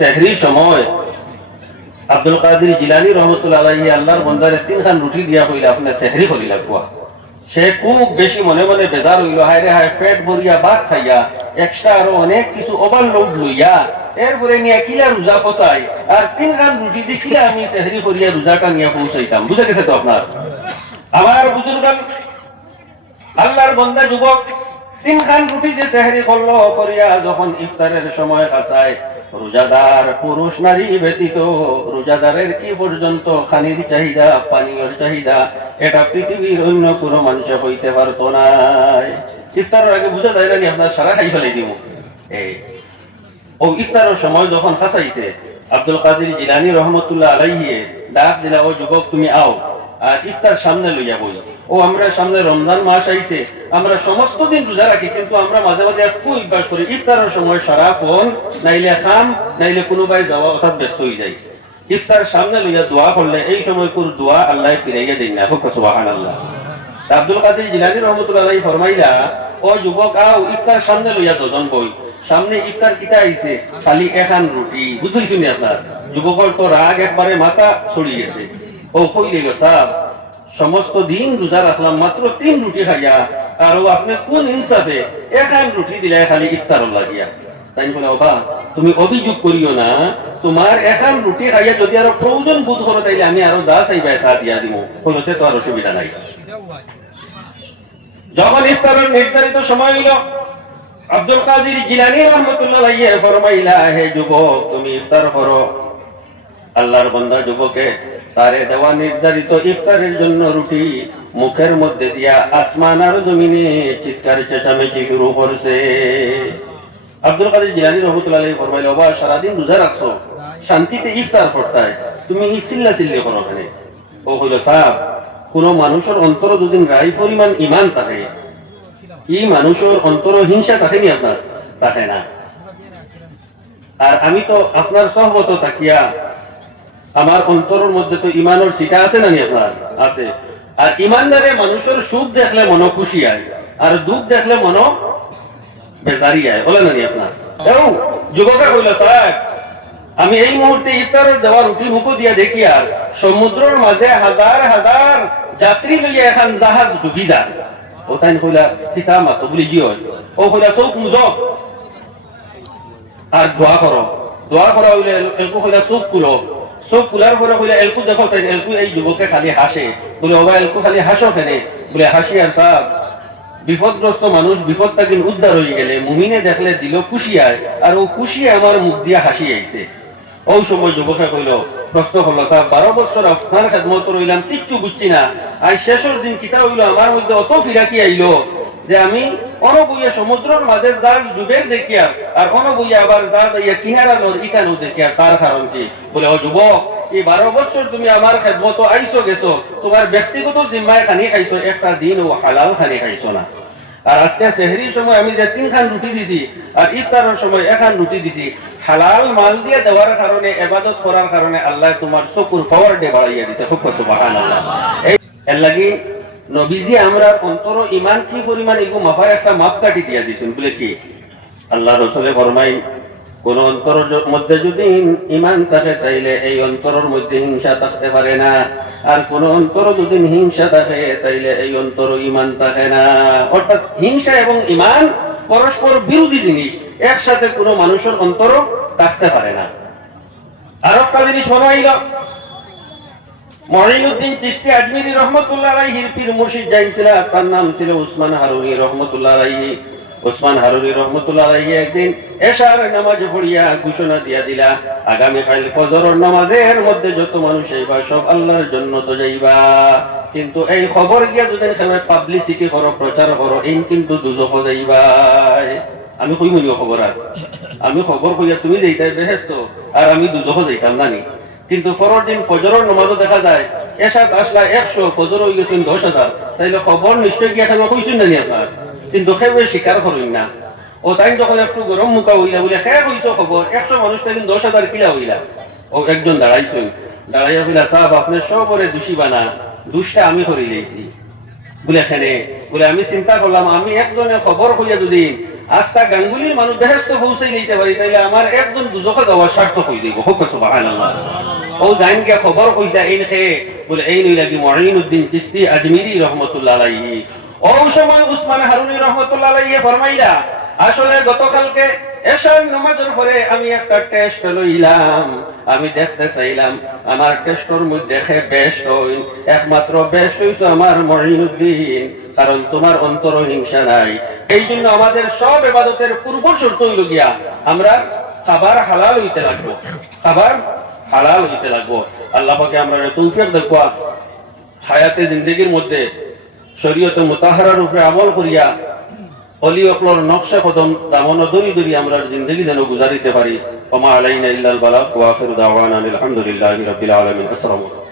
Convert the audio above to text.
সেহরির সময় আব্দুল কাদের জিলানি রহমতুল্লাহ আলাইহি আল্লাহর বন্দারে তিন খান রুটি দিয়া কইলে আপনি সেহরি করি লাগবা। সে খুব বেশি মনে মনে বেজার হইল হায় রে হায়, পেট ভরিয়া ভাত খাইয়া এক্সট্রা আরও অনেক কিছু ওভারলোড লইয়া, এরপরে নিয়ে কিলা রোজা পচাই, আর তিন খান রুটি দিয়ে আমি সেহরি করিয়া রোজাটা নিয়ে পৌঁছাইতাম। বুঝে গেছে তো আপনার? আমার বুজুর্গান, আল্লাহর বন্দা যুবক তিন খান রুটি যে সেহরি করল, করিয়া যখন ইফতারের সময় কাছায় রোজাদার পুরুষ নারী ব্যতীত রোজাদারের কি পর্যন্ত খানির চাহিদা, পানীয়র চাহিদা? এটা পৃথিবীর অন্য কোনো মানুষে হইতে পারতো না। ইফতারের আগে বুঝা যায় না আপনার সারা খাই ফেলাই দিব ও ইফতারের সময় যখন ফাঁসাইছে, আব্দুল কাদের জিলানি রহমতুল্লাহ আলাইহি ডাক দিলা, ও যুবক, তুমি আও, আর ইফতার সামনে লইয়া বই। ও আমরা সামনে রমজান মাস আইছে, আমরা সমস্ত দিন রোজা রাখি, কিন্তু আমরা মাঝে মাঝে একটু অভ্যাস করি, ইফতারের সময় সারা ফোন, নাইলে খাম নাইলে কোনোবাই যাওয়া অর্থাৎ ব্যস্ত হয়ে যায়। ইফতার সামনে লইয়া দোয়া করলে এই সময় কোন দোয়া আল্লাহ ফিরাইয়া দিন না। হোক সুবাহান আল্লাহ আব্দুল কাদের জিলানি রহমতুল্লাহ ফরমাইলা, ও যুবক, আও ইফতার সামনে লইয়া দুজন বই। সামনে ইফতার কিটা আইছে? খালি এখান রুটি। বুঝেছি নি আপনার? যুবকর তো রাগ একবারে মাথা ছড়িয়ে গেছে। ও কইলে গো সাহ? সমস্ত দিন রোজা রাখলাম, মাত্র তিন রুটি খাইয়া। আর ও আপনি কোন ইনসাফে এখান রুটি দিলে খালি ইফতার লাগিয়া। তাই বলে বাবা তুমি অভিযোগ করিও না, তোমার এখান রুটি খাইয়া যদি আরও প্রয়োজন বোধ করো, তাইলে আমি আরও দিয়া দিব হইতে তো আর অসুবিধা নাই। যখন ইফতারের নির্ধারিত সময় হইল, আব্দুল কাদির জিলানি রহমতুল্লাহ ফরমাইলা, হে যুবক, তুমি ইফতার করো। আল্লাহর বান্দা যুবকে তারে দেওয়া নির্ধারিত ইফতারের জন্য রুটি মুখের মধ্যে দিয়া আসমান আর জমিনে চিৎকার চেঁচামেচি শুরু করছে। আব্দুল কাদের জিলানি রহমতুল্লাহ ফরমাইল বাবা সারাদিন রোজা রাখছো? শান্তিতে ইফতার করতায়? তুমি ই চিল্লা করো ওখানে ও হইল, সাহেব, কোন মানুষের অন্তর দুদিন রাই পরিমাণ ইমান থাকে? ই মানুষের অন্তর হিংসা থাকেনি আপনার? থাকে না। আর আমি তো আপনার সহমত তাকিয়া আমার অন্তরের মধ্যে তো ইমানের শিকা আছে না আপনার? আছে। আর ইমানদারে মানুষের সুখ দেখলে মন খুশি হয়, আর দুঃখ দেখলে মন বেজারি আয় বলে না আপনার? যুবকা কইল, সাহেব, আমি এই মুহূর্তে ইফতারের দেওয়া রুটি মুখো দিয়া দেখি আর সমুদ্রের মাঝে হাজার হাজার যাত্রী লইয়া এখন জাহাজ ডুবি যায়। ও তাই কইলা কিতা মাতো বলি জি হয় ও কইলা, চৌক মুজক আর দোয়া করো। দোয়া করা হইলে কইলা চোখ কুলো। চোখ কুলার এলকু দেখো এলকু এই যুবকে খালি হাসে। বলে ওবা এলকু খালি হাসো কেনে বলে, হাসি আর সাহ বিপদগ্রস্ত মানুষ বিপদ তাকে উদ্ধার হয়ে গেলে দেখলে দিল খুশি আয় আর ও খুশি আমার মুখ দিয়া হাসি আইছে ওই সময় যুবকে কইল প্রশ্ন করল স্যার বারো বছর আপনার খেদমত রইলাম কিচ্ছু বুঝছি না। আর শেষের দিন কিতা হইল আমার মধ্যে অত ফিরাকি আইলো যে আমি অনবইয়া সমুদ্রের মাঝে জাহাজ ডুবের দেখি আর অনবইয়া আবার জাহাজ ইয়া কিনারা নর ইকানো দেখি আর তার কারণ কি? বলে, ও যুবক এই বারো বছর তুমি আমার খেদমত আইসো গেছো? তোমার ব্যক্তিগত জিম্মায় খানি খাইছো, একটা দিন ও হালাল খানি খাইছো না। আর আজকে সেহরির সময় আমি যে তিন খান রুটি দিছি আর ইফতারের সময় এখান রুটি দিছি, হালাল মাল দিয়ে দেওয়ার কারণে, এবাদত করার কারণে আল্লাহ তোমার চকুর পাওয়ার ডে বাড়াইয়া দিছে। খুব সুবাহান আল্লাহ এই, এর লাগি নবীজি আমরা অন্তর ইমান কি পরিমাণ এগু মাপার একটা মাপ কাটি দিয়া দিছেন, বলে কি? আল্লাহ রসলে ফরমাই কোন অন্তরের মধ্যে যদি ইমান থাকে তাইলে এই অন্তরের মধ্যে হিংসা থাকতে পারে না। আর কোন অন্তর যদি হিংসা থাকে তাইলে এই অন্তর ইমান থাকে না। অর্থাৎ হিংসা এবং ইমান পরস্পর বিরোধী জিনিস, একসাথে কোনো মানুষের অন্তর থাকতে পারে না। আর একটা জিনিস মনে হইল মহিনুদ্দিন চিস্তি আজমিরি রহমতুল্লাহ পীর মুর্শিদ জাইন ছিল তার নাম ছিল উসমান হারুনি রহমতুল্লাহ হারুনি রহমতুল্লাহ একদিন নামাজ পড়িয়া ঘোষণা দিয়া দিলা, আগামী কাল নামাজের মধ্যে যত মানুষ আইবা, সব আল্লাহর জন্য তো যাইবা। কিন্তু এই খবর গিয়া যদি সবাই পাবলিসিটি করো, প্রচার করো, এই কিন্তু দুজক যাইবা আমি কই কইমনিও খবর আর? আমি খবর কইয়া তুমি যাইতাই বেহেস্ত, আর আমি দুজক যাইতাম নানি কিন্তু পরের দিন ফজরের নমাজও দেখা যায়। এসাত আসলা একশো ফজর হয়ে গেছেন দশ হাজার। তাইলে খবর নিশ্চয় গিয়ে থাকবে, কইছেন না আপনার? কিন্তু সেভাবে স্বীকার করেন না। ও তাই যখন একটু গরম মুখা হইলা বলে খেয়ে কইছ খবর? একশো মানুষ তাই দশ হাজার কিলা হইলা? ও একজন দাঁড়াইছেন। দাঁড়াইয়া হইলা সাহেব, আপনার সবরে দোষী বানা। দুষ্টা আমি করে দিয়েছি। বলে এখানে বলে, আমি চিন্তা করলাম, আমি একজনে খবর কইয়া যদি আস্তা গাঙ্গুলির মানুষ বেহেস্ত পৌঁছাই নিতে পারি, তাইলে আমার একজন দুজকে যাওয়ার স্বার্থ কই দিব? হোক, সুবহানাল্লাহ। ও জাইন কে খবর কইতা এই খেয়ে বলে, এই নই লাগি মহিনুদ্দিন চিশতি আজমিরি রহমতুল্লাহ আলাইহি। ও সময় উসমান হারুনি রহমতুল্লাহ আলাইহি ফরমাইলা, আসলে গতকালকে এশার নামাজের পরে আমি একটা টেস্ট লইলাম, আমি দেখতে চাইলাম, আমার টেস্টর মধ্যে বেস্ট হই, একমাত্র বেস্ট হইছো আমার মহিনুদ্দিন, কারণ তোমার অন্তর হিংসা নাই। এই জন্য আমাদের সব এবাদতের পূর্ব শর্ত হইল গিয়া, আমরা খাবার হালাল হইতে লাগবো। খাবার হালাল হইতে লাগবো। আল্লাহ পাকে আমরা তৌফিক দেখবা হায়াতে জিন্দগির মধ্যে শরীয়তে মুতাহারার উপরে আমল করিয়া অলি অকলর নকশা কদম দামন দরি দরি আমরা জিন্দগি যেন গুজারিতে পারি। ওমা আলাইনা ইল্লাল বালা, ওয়া আখিরু দাওয়ানা আলহামদুলিল্লাহি রাব্বিল আলামিন। আসসালামু আলাইকুম।